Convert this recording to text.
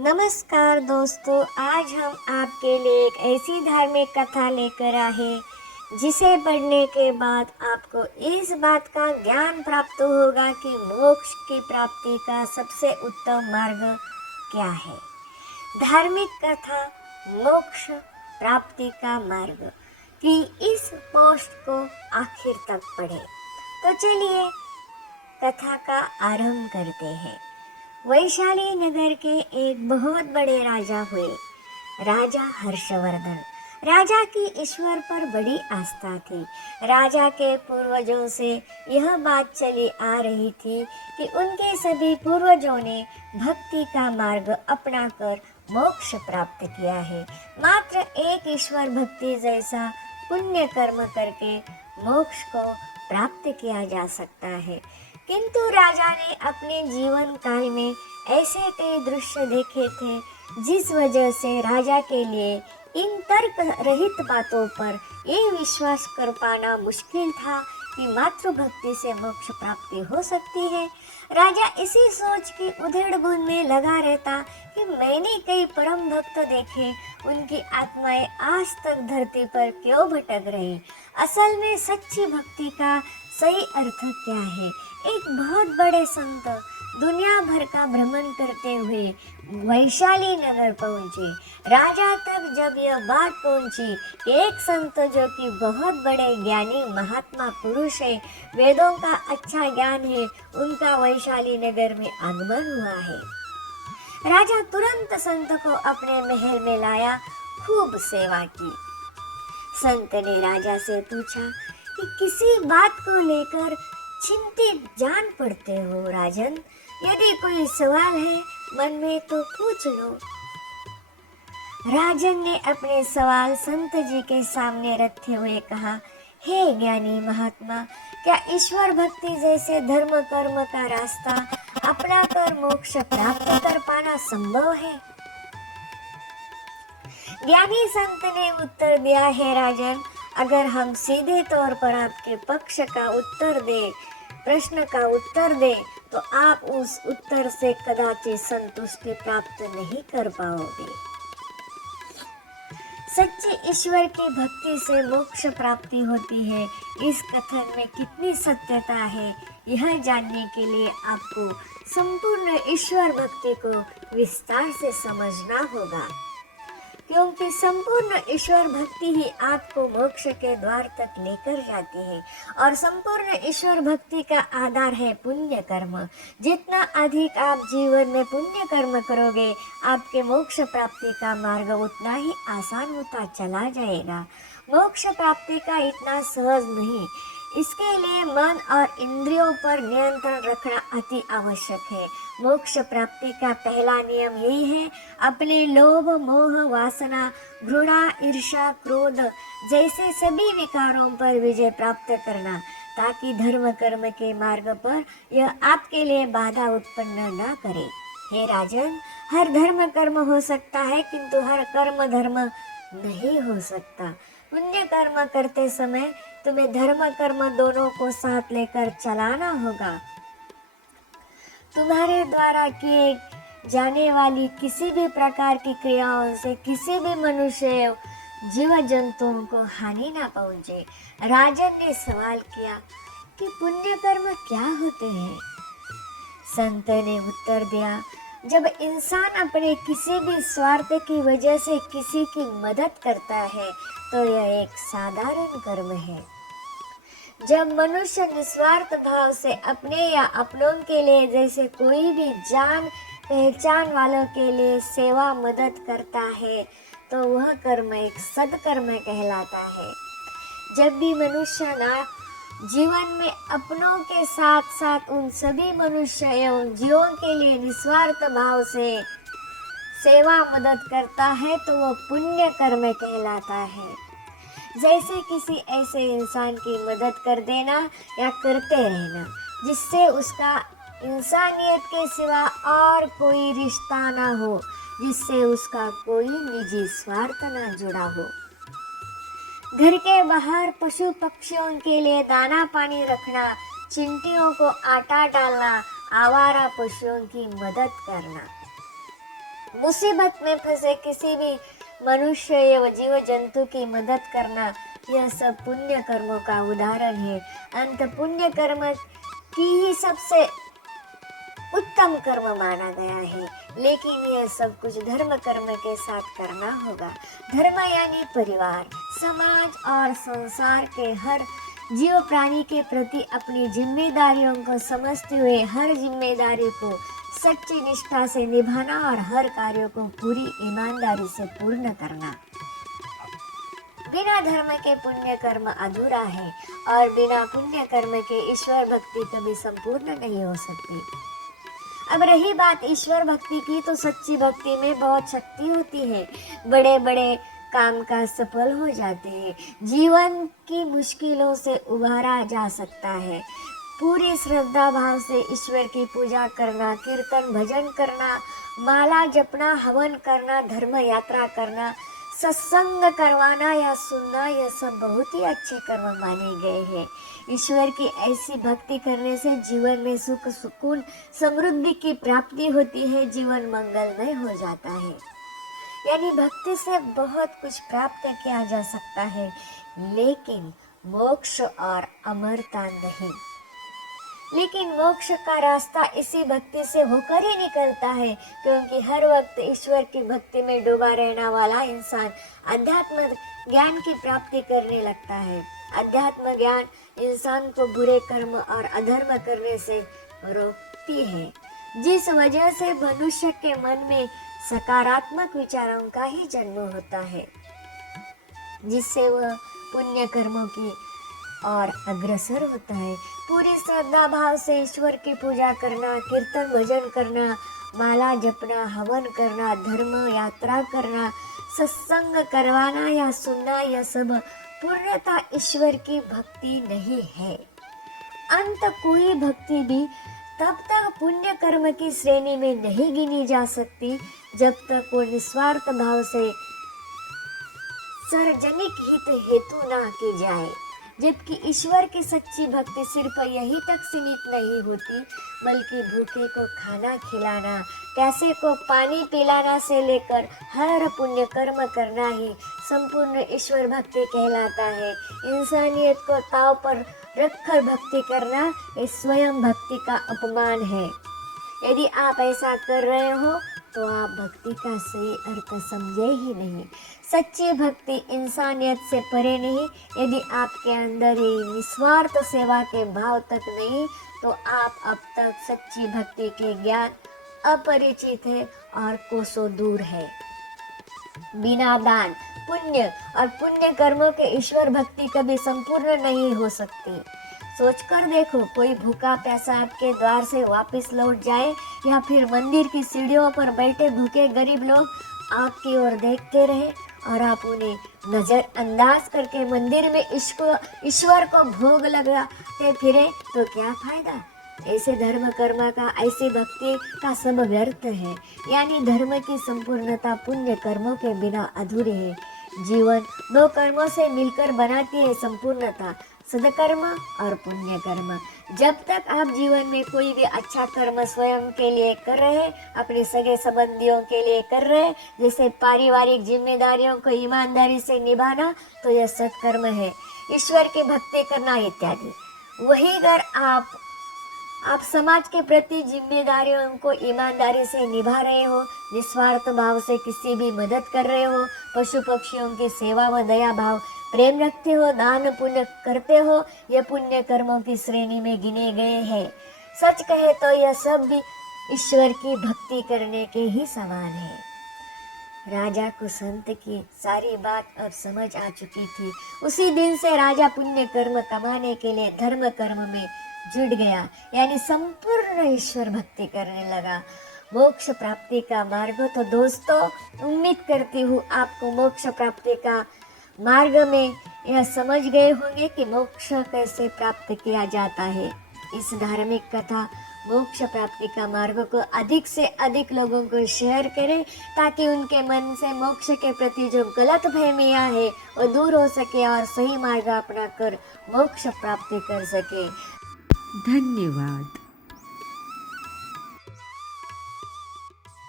नमस्कार दोस्तों, आज हम आपके लिए एक ऐसी धार्मिक कथा लेकर आए जिसे पढ़ने के बाद आपको इस बात का ज्ञान प्राप्त होगा कि मोक्ष की प्राप्ति का सबसे उत्तम मार्ग क्या है। धार्मिक कथा मोक्ष प्राप्ति का मार्ग की इस पोस्ट को आखिर तक पढ़ें। तो चलिए कथा का आरंभ करते हैं। वैशाली नगर के एक बहुत बड़े राजा हुए। राजा हर्षवर्धन। राजा की ईश्वर पर बड़ी आस्था थी। राजा के पूर्वजों से यह बात चली आ रही थी कि उनके सभी पूर्वजों ने भक्ति का मार्ग अपनाकर मोक्ष प्राप्त किया है। मात्र एक ईश्वर भक्ति जैसा पुण्य कर्म करके मोक्ष को प्राप्त किया जा सकता है। किंतु राजा ने अपने जीवन काल में ऐसे कई दृश्य देखे थे जिस वजह से राजा के लिए इन तर्क रहित बातों पर ये विश्वास कर पाना मुश्किल था कि मात्र भक्ति से मोक्ष प्राप्ति हो सकती है। राजा इसी सोच की उधेड़-बुन में लगा रहता कि मैंने कई परम भक्त देखे, उनकी आत्माएं आज तक धरती पर क्यों भटक रही। असल में सच्ची भक्ति का सही अर्थ क्या है। एक बहुत बड़े संत दुनिया भर का भ्रमण करते हुए वैशाली नगर पहुंचे। राजा तक जब यह बात पहुंची कि एक संत जो कि बहुत बड़े ज्ञानी महात्मा पुरुष है, वेदों का अच्छा ज्ञान है, उनका वैशाली नगर में आगमन हुआ है। राजा तुरंत संत को अपने महल में लाया, खूब सेवा की। संत ने राजा से पूछा कि किसी बात को लेकर चिंतित जान पड़ते हो राजन। यदि कोई सवाल है मन में तो पूछ लो। राजन ने अपने सवाल संत जी के सामने रखते हुए कहा, हे ज्ञानी महात्मा, क्या ईश्वर भक्ति जैसे धर्म कर्म का रास्ता अपनाकर मोक्ष प्राप्त कर पाना संभव है। ज्ञानी संत ने उत्तर दिया, है राजन, अगर हम सीधे तौर पर आपके पक्ष का उत्तर दे, प्रश्न का उत्तर दे, तो आप उस उत्तर से कदाचित संतुष्टि प्राप्त नहीं कर पाओगे। सच्चे ईश्वर की भक्ति से मोक्ष प्राप्ति होती है, इस कथन में कितनी सत्यता है, यह जानने के लिए आपको संपूर्ण ईश्वर भक्ति को विस्तार से समझना होगा, क्योंकि संपूर्ण ईश्वर भक्ति ही आपको मोक्ष के द्वार तक लेकर जाती है। और संपूर्ण ईश्वर भक्ति का आधार है पुण्य कर्म। जितना अधिक आप जीवन में पुण्य कर्म करोगे, आपके मोक्ष प्राप्ति का मार्ग उतना ही आसान होता चला जाएगा। मोक्ष प्राप्ति का इतना सहज नहीं, इसके लिए मन और इंद्रियों पर नियंत्रण रखना अति आवश्यक है। मोक्ष प्राप्ति का पहला नियम यही है, अपने लोभ मोह वासना घृणा ईर्ष्या क्रोध जैसे सभी विकारों पर विजय प्राप्त करना, ताकि धर्म कर्म के मार्ग पर यह आपके लिए बाधा उत्पन्न न करे। हे राजन, हर धर्म कर्म हो सकता है, किंतु हर कर्म धर्म नहीं हो सकता। पुण्य कर्म करते समय तुम्हें धर्म कर्म दोनों को साथ लेकर चलाना होगा। तुम्हारे द्वारा किए जाने वाली किसी भी प्रकार की क्रियाओं से किसी भी मनुष्य जीव जंतुओं को हानि ना पहुंचे। राजन ने सवाल किया कि पुण्य कर्म क्या होते हैं। संत ने उत्तर दिया, जब इंसान अपने किसी भी स्वार्थ की वजह से किसी की मदद करता है तो यह एक साधारण कर्म है। जब मनुष्य निस्वार्थ भाव से अपने या अपनों के लिए, जैसे कोई भी जान पहचान वालों के लिए सेवा मदद करता है, तो वह कर्म एक सदकर्म कहलाता है। जब भी मनुष्य ना जीवन में अपनों के साथ साथ उन सभी मनुष्य एवं जीवों के लिए निस्वार्थ भाव से सेवा मदद करता है, तो वह पुण्य कर्म कहलाता है। जैसे किसी ऐसे इंसान की मदद कर देना या करते रहना जिससे उसका इंसानियत के सिवा और कोई रिश्ता ना हो, जिससे उसका कोई निजी स्वार्थ ना जुड़ा हो। घर के बाहर पशु पक्षियों के लिए दाना पानी रखना, चिंटियों को आटा डालना, आवारा पशुओं की मदद करना। मुसीबत में फंसे किसी भी मनुष्य या जीव जंतु की मदद करना, यह सब पुण्य कर्मों का उदाहरण है। अंत पुण्य कर्म की ही सबसे उत्तम कर्म माना गया है, लेकिन यह सब कुछ धर्म कर्म के साथ करना होगा। धर्म यानी परिवार, समाज और संसार के हर जीव प्राणी के प्रति अपनी जिम्मेदारियों को समझते हुए हर जिम्मेदारी को सच्ची निष्ठा से निभाना और हर कार्य को पूरी ईमानदारी से पूर्ण करना। बिना धर्म के पुण्य कर्म अधूरा है और बिना पुण्य कर्म के ईश्वर भक्ति कभी संपूर्ण नहीं हो सकती। अब रही बात ईश्वर भक्ति की, तो सच्ची भक्ति में बहुत शक्ति होती है। बड़े बड़े काम का सफल हो जाते हैं, जीवन की मुश्किलों से उबारा जा सकता है। पूरी श्रद्धा भाव से ईश्वर की पूजा करना, कीर्तन भजन करना, माला जपना, हवन करना, धर्म यात्रा करना, सत्संग करवाना या सुनना, यह सब बहुत ही अच्छे कर्म माने गए हैं। ईश्वर की ऐसी भक्ति करने से जीवन में सुख सुकून समृद्धि की प्राप्ति होती है, जीवन मंगलमय हो जाता है। यानी भक्ति से बहुत कुछ प्राप्त किया जा सकता है, लेकिन मोक्ष और अमरता नहीं। लेकिन मोक्ष का रास्ता इसी भक्ति से होकर ही निकलता है, क्योंकि हर वक्त ईश्वर की भक्ति में डूबा रहने वाला इंसान अध्यात्म ज्ञान की प्राप्ति करने लगता है। अध्यात्म ज्ञान इंसान को बुरे कर्म और अधर्म करने से रोकती है, जिस वजह से मनुष्य के मन में सकारात्मक विचारों का ही जन्म होता है, जिससे वह पुण्य कर्मों की और अग्रसर होता है। पूरी श्रद्धा भाव से ईश्वर की पूजा करना, कीर्तन भजन करना, माला जपना, हवन करना, धर्म यात्रा करना, सत्संग करवाना या सुनना, यह सब पूर्णतः ईश्वर की भक्ति नहीं है। अंत कोई भक्ति भी तब तक पुण्य कर्म की श्रेणी में नहीं गिनी जा सकती जब तक वो निस्वार्थ भाव से सार्वजनिक हित हेतु ना की जाए। जबकि ईश्वर की सच्ची भक्ति सिर्फ यही तक सीमित नहीं होती, बल्कि भूखे को खाना खिलाना, प्यासे को पानी पिलाना से लेकर हर पुण्य कर्म करना ही संपूर्ण ईश्वर भक्ति कहलाता है। इंसानियत को ताव पर रखकर भक्ति करना ये स्वयं भक्ति का अपमान है। यदि आप ऐसा कर रहे हो तो आप भक्ति का सही अर्थ समझे ही नहीं। सच्ची भक्ति इंसानियत से परे नहीं। यदि आपके अंदर ही निस्वार्थ सेवा के भाव तक नहीं, तो आप अब तक सच्ची भक्ति के ज्ञान अपरिचित है और कोसों दूर है। बिना दान, पुण्य और पुण्य कर्मों के ईश्वर भक्ति कभी संपूर्ण नहीं हो सकती। सोचकर देखो, कोई भूखा प्यासा आपके द्वार से वापस लौट जाए, या फिर मंदिर की सीढ़ियों पर बैठे भूखे गरीब लोग आपकी ओर देखते रहे और आप उन्हें नजरअंदाज करके मंदिर में ईश्वर को भोग लगाते फिरे, तो क्या फायदा। ऐसे धर्म कर्म का, ऐसी भक्ति का सब व्यर्थ है। यानी धर्म की संपूर्णता पुण्य कर्मों के बिना अधूरी है। जीवन दो कर्मों से मिलकर बनाती है संपूर्णता, सदकर्म और पुण्य कर्म। जब तक आप जीवन में कोई भी अच्छा कर्म स्वयं के लिए कर रहे, अपने सगे संबंधियों के लिए कर रहे, जैसे पारिवारिक जिम्मेदारियों को ईमानदारी से निभाना, तो यह सत्कर्म है। ईश्वर की भक्ति करना इत्यादि। वही अगर आप समाज के प्रति जिम्मेदारियों को ईमानदारी से निभा रहे हो, निस्वार्थ भाव से किसी भी मदद कर रहे हो, पशु पक्षियों की सेवा व दया भाव प्रेम रखते हो, दान पुण्य करते हो, ये पुण्य कर्मों की श्रेणी में गिने गए हैं। सच कहे तो यह सब भी ईश्वर की भक्ति करने के ही समान है। राजा को संत की सारी बात अब समझ आ चुकी थी। उसी दिन से राजा पुण्य कर्म कमाने के लिए धर्म कर्म में जुट गया, यानी संपूर्ण ईश्वर भक्ति करने लगा। मोक्ष प्राप्ति का मार्ग, तो दोस्तों उम्मीद करती हूँ आपको मोक्ष प्राप्ति का मार्ग में यह समझ गए होंगे कि मोक्ष कैसे प्राप्त किया जाता है। इस धार्मिक कथा मोक्ष प्राप्ति का मार्ग को अधिक से अधिक लोगों को शेयर करें, ताकि उनके मन से मोक्ष के प्रति जो गलत फहमियाँ है वो दूर हो सके और सही मार्ग अपना कर मोक्ष प्राप्ति कर सके। धन्यवाद।